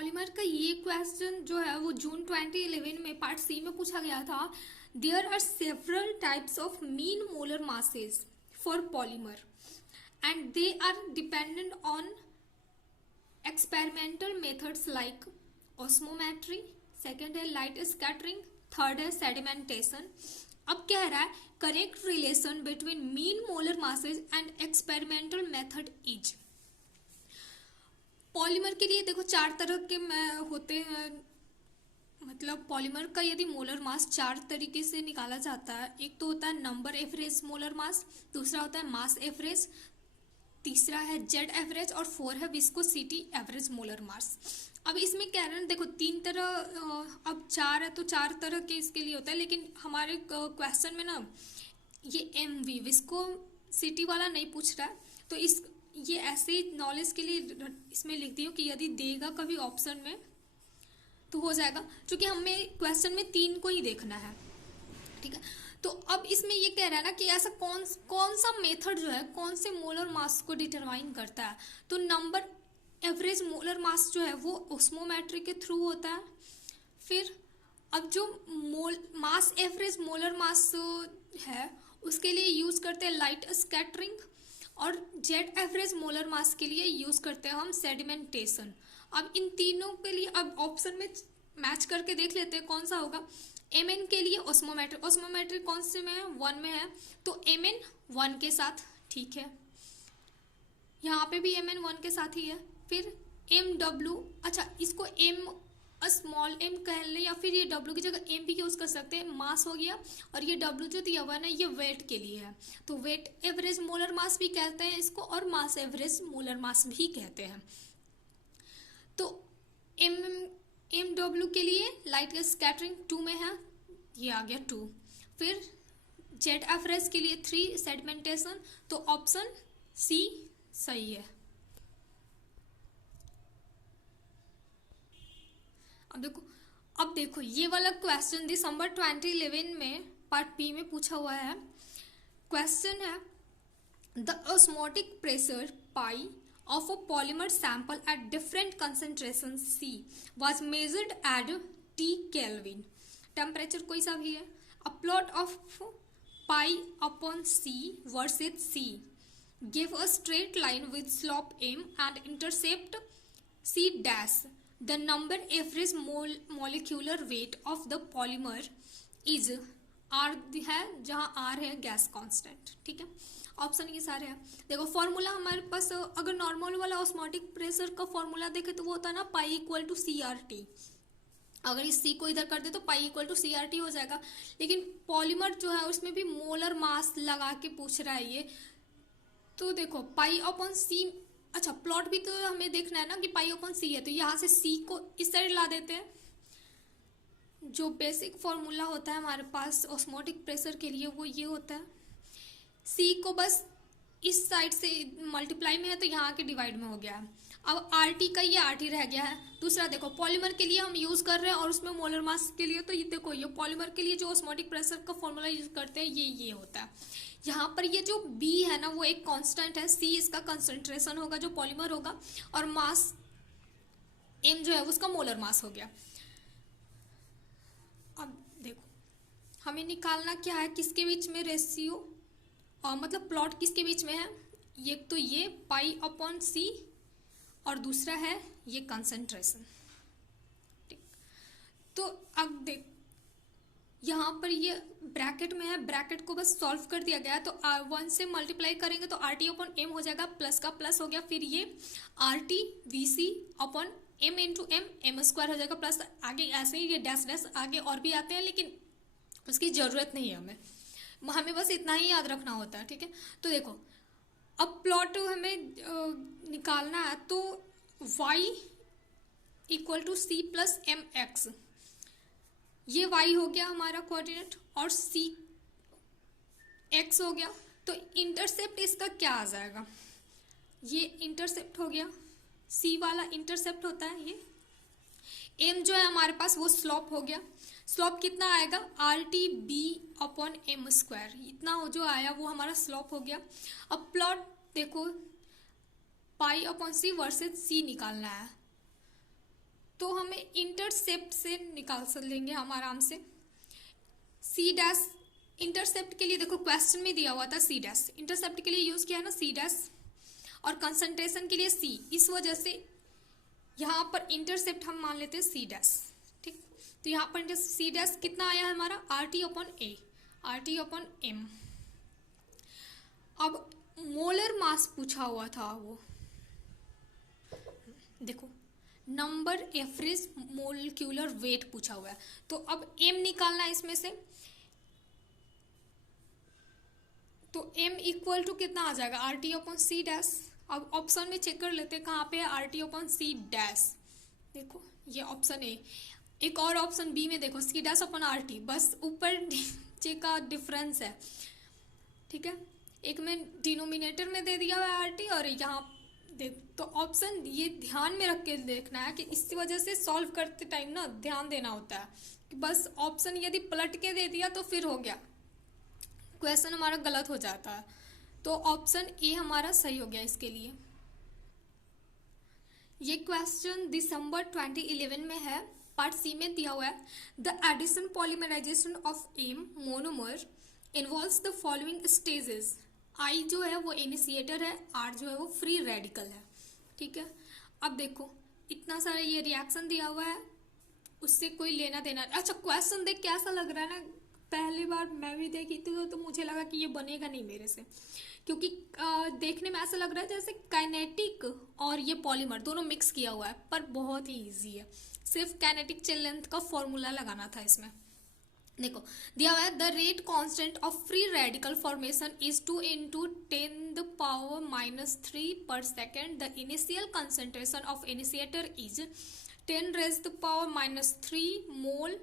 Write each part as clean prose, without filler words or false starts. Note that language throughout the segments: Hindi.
पॉलीमर का ये क्वेश्चन जो है वो जून 2011 में पार्ट सी में पूछा गया था। There are several types of mean molar masses for polymer and they are dependent on experimental methods like osmometry, second है लाइट स्कैटरिंग, थर्ड है सेडिमेंटेशन। अब कह रहा है correct relation between mean molar masses and experimental method is. Polymer के लिए देखो चार तरह के होते हैं, मतलब पॉलीमर का यदि मोलर मास चार तरीके से निकाला जाता है। एक तो होता है नंबर एवरेज मोलर मास, दूसरा होता है मास एवरेज, तीसरा है जेड एवरेज और फोर है विस्कोसिटी एवरेज मोलर मास। अब इसमें कह रहे हैं देखो तीन तरह, अब चार है तो चार तरह के इसके लिए होता है, लेकिन हमारे क्वेश्चन में ना ये एम वी विस्कोसिटी वाला नहीं पूछ रहा है, तो इस ये ऐसे नॉलेज के लिए इसमें लिख दी हूँ कि यदि देगा कभी ऑप्शन में तो हो जाएगा, क्योंकि हमें क्वेश्चन में तीन को ही देखना है। ठीक है, तो अब इसमें ये कह रहा है ना कि ऐसा कौन सा मेथड जो है कौन से मोलर मास को डिटरमाइन करता है। तो नंबर एवरेज मोलर मास जो है वो ऑस्मोमेट्री के थ्रू होता है। फिर अब जो मास एवरेज मोलर मास है उसके लिए यूज़ करते हैं लाइट स्कैटरिंग, और जेड एवरेज मोलर मास के लिए यूज़ करते हैं हम सेडिमेंटेशन। अब इन तीनों के लिए अब ऑप्शन में मैच करके देख लेते हैं कौन सा होगा। एम एन के लिए ऑस्मोमेट्री कौन से में है, वन में है, तो एम एन वन के साथ ठीक है, यहाँ पे भी एम एन वन के साथ ही है। फिर एम डब्ल्यू, अच्छा इसको एम स्मॉल एम कह ले या फिर ये डब्ल्यू की जगह एम भी यूज़ कर सकते हैं, मास हो गया। और ये डब्ल्यू जो दिया हुआ है ना ये वेट के लिए है, तो वेट एवरेज मोलर मास भी कहते हैं इसको और मास एवरेज मोलर मास भी कहते हैं। तो एम डब्ल्यू के लिए लाइट स्कैटरिंग 2 में है, ये आ गया 2। फिर जेड एवरेज के लिए 3 सेडिमेंटेशन, तो ऑप्शन सी सही है। अब देखो ये वाला क्वेश्चन दिसंबर 2011 में पार्ट बी में पूछा हुआ है। क्वेश्चन है the osmotic pressure pi of a polymer sample at different concentrations C was measured at T Kelvin. Temperature कोई सा भी है। A plot of pi upon C versus C give a straight line with slope m and intercept C dash. The number average molecular weight of the polymer is R है, जहाँ R है गैस कांस्टेंट। ठीक है, ऑप्शन ये सारे हैं। देखो फॉर्मूला हमारे पास अगर नॉर्मल वाला ऑस्मोटिक प्रेशर का फॉर्मूला देखे तो वो होता है ना pi equal to C R T. अगर इस सी को इधर कर दे तो pi equal to C R T हो जाएगा। लेकिन पॉलीमर जो है उसमें भी मोलर मास लगा के पूछ रहा है ये, तो देखो पाई अपॉन सी, अच्छा प्लॉट भी तो हमें देखना है ना कि पाई अपॉन सी है, तो यहाँ से सी को इस साइड ला देते हैं। जो बेसिक फॉर्मूला होता है हमारे पास ऑस्मोटिक प्रेशर के लिए वो ये होता है, सी को बस इस साइड से मल्टीप्लाई में है तो यहाँ के डिवाइड में हो गया है। अब आर टी का ये आर टी रह गया है। दूसरा देखो पॉलीमर के लिए हम यूज़ कर रहे हैं और उसमें मोलर मास के लिए, तो ये देखो ये पॉलीमर के लिए जो ऑस्मोटिक प्रेशर का फॉर्मूला यूज करते हैं ये होता है। यहाँ पर ये जो बी है ना वो एक कांस्टेंट है, सी इसका कंसंट्रेशन होगा जो पॉलीमर होगा, और मास एम जो है उसका मोलर मास हो गया। अब देखो हमें निकालना क्या है, किसके बीच में रेशियो और मतलब प्लॉट किसके बीच में है। ये तो ये पाई अपॉन सी और दूसरा है ये कंसंट्रेशन। ठीक, तो अब देख यहाँ पर ये ब्रैकेट में है, ब्रैकेट को बस सॉल्व कर दिया गया है, तो R1 से मल्टीप्लाई करेंगे तो आर टी अपॉन एम हो जाएगा, प्लस का प्लस हो गया, फिर ये R T V C upon M into M square हो जाएगा, प्लस आगे ऐसे ही ये डैश डैश आगे और भी आते हैं लेकिन उसकी ज़रूरत नहीं है हमें बस इतना ही याद रखना होता है। ठीक है, तो देखो अब प्लॉट हमें निकालना है, तो y equal to C plus M X, ये y हो गया हमारा कोऑर्डिनेट और c x हो गया, तो इंटरसेप्ट इसका क्या आ जाएगा, ये इंटरसेप्ट हो गया, c वाला इंटरसेप्ट होता है ये, m जो है हमारे पास वो स्लोप हो गया। स्लोप कितना आएगा, R T B upon M square, इतना हो जो आया वो हमारा स्लोप हो गया। अब प्लॉट देखो पाई अपॉन सी वर्सेस सी निकालना है, तो हमें इंटरसेप्ट से निकाल लेंगे हम आराम से। सी डैश इंटरसेप्ट के लिए देखो क्वेश्चन में दिया हुआ था सी डैश, इंटरसेप्ट के लिए यूज किया है ना सी डैश, और कंसंट्रेशन के लिए सी, इस वजह से यहाँ पर इंटरसेप्ट हम मान लेते हैं सी डैश। ठीक, तो यहाँ पर सी डैश कितना आया है हमारा are T upon A, are T upon M. अब मोलर मास पूछा हुआ था, वो देखो नंबर एवरेज मोलिक्यूलर वेट पूछा हुआ है, तो अब एम निकालना है इसमें से, तो m इक्वल टू कितना आ जाएगा R T upon C dash. अब ऑप्शन में चेक कर लेते हैं कहाँ पे है R T upon C dash, देखो ये ऑप्शन ए, एक और ऑप्शन बी में देखो C dash upon R T, बस ऊपर नीचे का डिफरेंस है। ठीक है, एक में डिनोमिनेटर में दे दिया हुआ है आर टी और यहाँ देख, तो ऑप्शन ये ध्यान में रख के देखना है कि इसी वजह से सॉल्व करते टाइम ना ध्यान देना होता है कि बस ऑप्शन यदि पलट के दे दिया तो फिर हो गया, क्वेश्चन हमारा गलत हो जाता है। तो ऑप्शन ए हमारा सही हो गया इसके लिए। ये क्वेश्चन दिसंबर 2011 में है, पार्ट सी में दिया हुआ है। The addition polymerization of M monomer involves the following stages. I जो है वो इनिशिएटर है, आर जो है वो फ्री रेडिकल है। ठीक है, अब देखो इतना सारा ये रिएक्शन दिया हुआ है, उससे कोई लेना देना। अच्छा क्वेश्चन देख कैसा लग रहा है ना, पहली बार मैं भी देखी थी तो मुझे लगा कि ये बनेगा नहीं मेरे से, क्योंकि देखने में ऐसा लग रहा है जैसे काइनेटिक और ये पॉलीमर दोनों मिक्स किया हुआ है, पर बहुत ही इजी है, सिर्फ काइनेटिक चेन लेंथ का फॉर्मूला लगाना था इसमें। देखो दिया हुआ है the rate constant of free radical formation is 2 × 10⁻³ पर second. The initial concentration of initiator is 10⁻³ मोल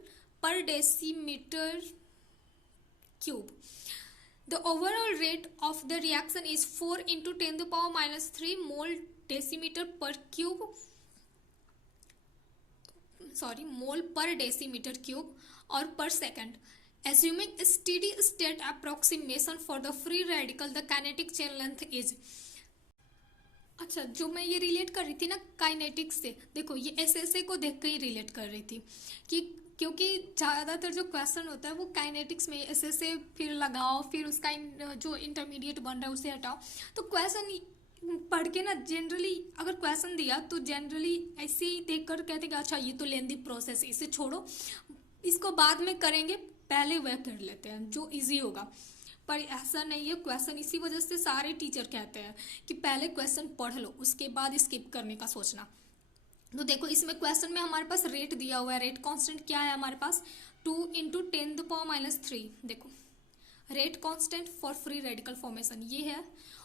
पर decimetre cube. The overall rate of the reaction is 4 × 10⁻³ mole decimeter per cube, mole per decimeter cube or per second. Assuming a steady state approximation for the free radical, the kinetic chain length is। अच्छा जो मैं ये रिलेट कर रही थी ना काइनेटिक्स से, देखो ये एसएसए को देख के ही रिलेट कर रही थी कि क्योंकि ज़्यादातर जो क्वेश्चन होता है वो काइनेटिक्स में एसएसए फिर लगाओ, फिर उसका जो इंटरमीडिएट बन रहा है उसे हटाओ। तो क्वेश्चन पढ़ के ना जनरली अगर क्वेश्चन दिया तो जनरली ऐसे ही देख कर कहते कि अच्छा ये तो लेंदी प्रोसेस, इसे छोड़ो, इसको बाद में करेंगे, पहले वह कर लेते हैं जो ईजी होगा। पर ऐसा नहीं है, क्वेश्चन इसी वजह से सारे टीचर कहते हैं कि पहले क्वेश्चन पढ़ लो उसके बाद स्किप करने का सोचना। तो देखो इसमें क्वेश्चन में हमारे पास रेट दिया हुआ है, रेट कांस्टेंट क्या है हमारे पास 2 × 10⁻³ देखो rate constant for free radical formation ये है।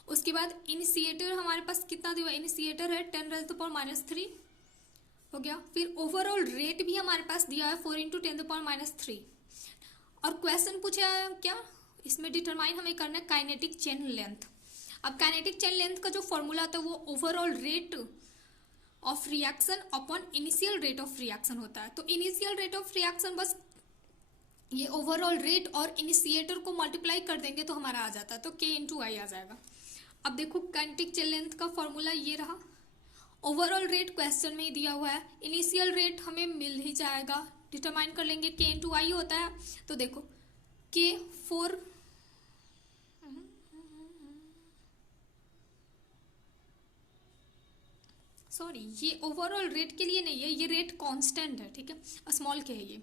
उसके बाद इनिशिएटर हमारे पास कितना दिया हुआ है, इनिशिएटर है 10⁻³ हो गया। फिर ओवरऑल रेट भी हमारे पास दिया है 4 × 10⁻³। और क्वेश्चन पूछा है क्या, इसमें डिटरमाइन हमें करना है काइनेटिक चेन लेंथ। अब काइनेटिक चेन लेंथ का जो फॉर्मूला आता है वो overall rate of reaction upon initial rate of reaction होता है। तो इनिशियल रेट ऑफ रिएक्शन बस ये ओवरऑल रेट और इनिशिएटर को मल्टीप्लाई कर देंगे तो हमारा आ जाता है, तो K × I आ जाएगा। अब देखो काइनेटिक चेन लेंथ का फॉर्मूला ये रहा, ओवरऑल रेट क्वेश्चन में ही दिया हुआ है, इनिशियल रेट हमें मिल ही जाएगा, डिटरमाइन कर लेंगे K × I होता है। तो देखो K 4 सॉरी ये ओवरऑल रेट के लिए नहीं है, ये रेट कांस्टेंट है, ठीक है, स्मॉल के है ये।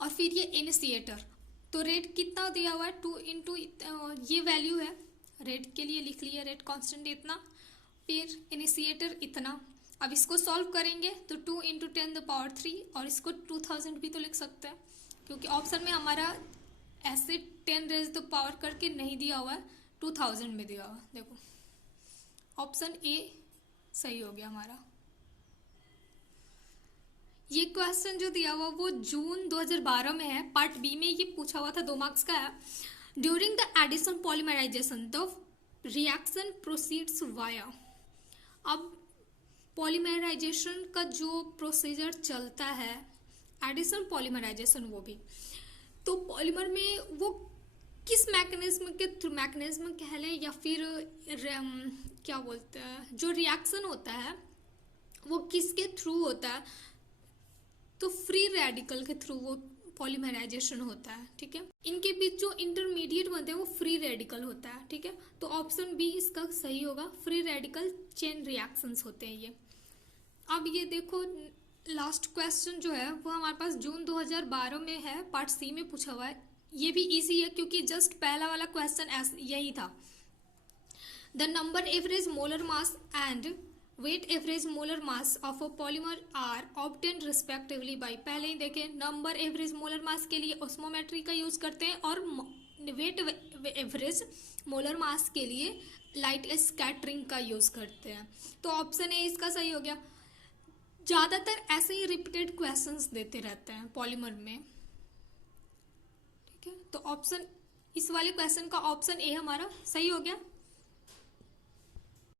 और फिर ये इनिशिएटर, तो रेट कितना दिया हुआ है 2 × ये वैल्यू है, रेट के लिए लिख लिया रेट कांस्टेंट इतना, फिर इनिशिएटर इतना। अब इसको सॉल्व करेंगे तो 2 × 10⁻³ और इसको 2000 भी तो लिख सकते हैं, क्योंकि ऑप्शन में हमारा ऐसे 10⁻³ करके नहीं दिया हुआ है, 2000 में दिया हुआ है। देखो ऑप्शन ए सही हो गया हमारा। ये क्वेश्चन जो दिया हुआ वो जून 2012 में है, पार्ट बी में ये पूछा हुआ था, 2 मार्क्स का है। During the addition polymerisation the reaction proceeds via. अब पॉलीमराइजेशन का जो प्रोसीजर चलता है, एडिशन पॉलीमराइजेशन वो भी, तो पॉलीमर में वो किस मैकेनिज्म कह लें या फिर क्या बोलते हैं, जो रिएक्शन होता है वो किसके थ्रू होता है, तो फ्री रेडिकल के थ्रू वो पॉलीमराइजेशन होता है। ठीक है, इनके बीच जो इंटरमीडिएट बनते हैं वो फ्री रेडिकल होता है। ठीक है, तो ऑप्शन बी इसका सही होगा, फ्री रेडिकल चेन रिएक्शंस होते हैं ये। अब ये देखो लास्ट क्वेश्चन जो है वो हमारे पास जून 2012 में है, पार्ट सी में पूछा हुआ है। ये भी इजी है क्योंकि जस्ट पहला वाला क्वेश्चन यही था। The number average molar mass and weight average molar mass of a polymer are obtained respectively by, पहले ही देखें नंबर एवरेज मोलर मास के लिए ऑस्मोमेट्री का यूज करते हैं और वेट एवरेज मोलर मास के लिए लाइट स्कैटरिंग का यूज करते हैं। तो ऑप्शन ए इसका सही हो गया। ज़्यादातर ऐसे ही रिपीटेड क्वेश्चंस देते रहते हैं पॉलीमर में। ठीक है, तो ऑप्शन इस वाले क्वेश्चन का ऑप्शन ए हमारा सही हो गया।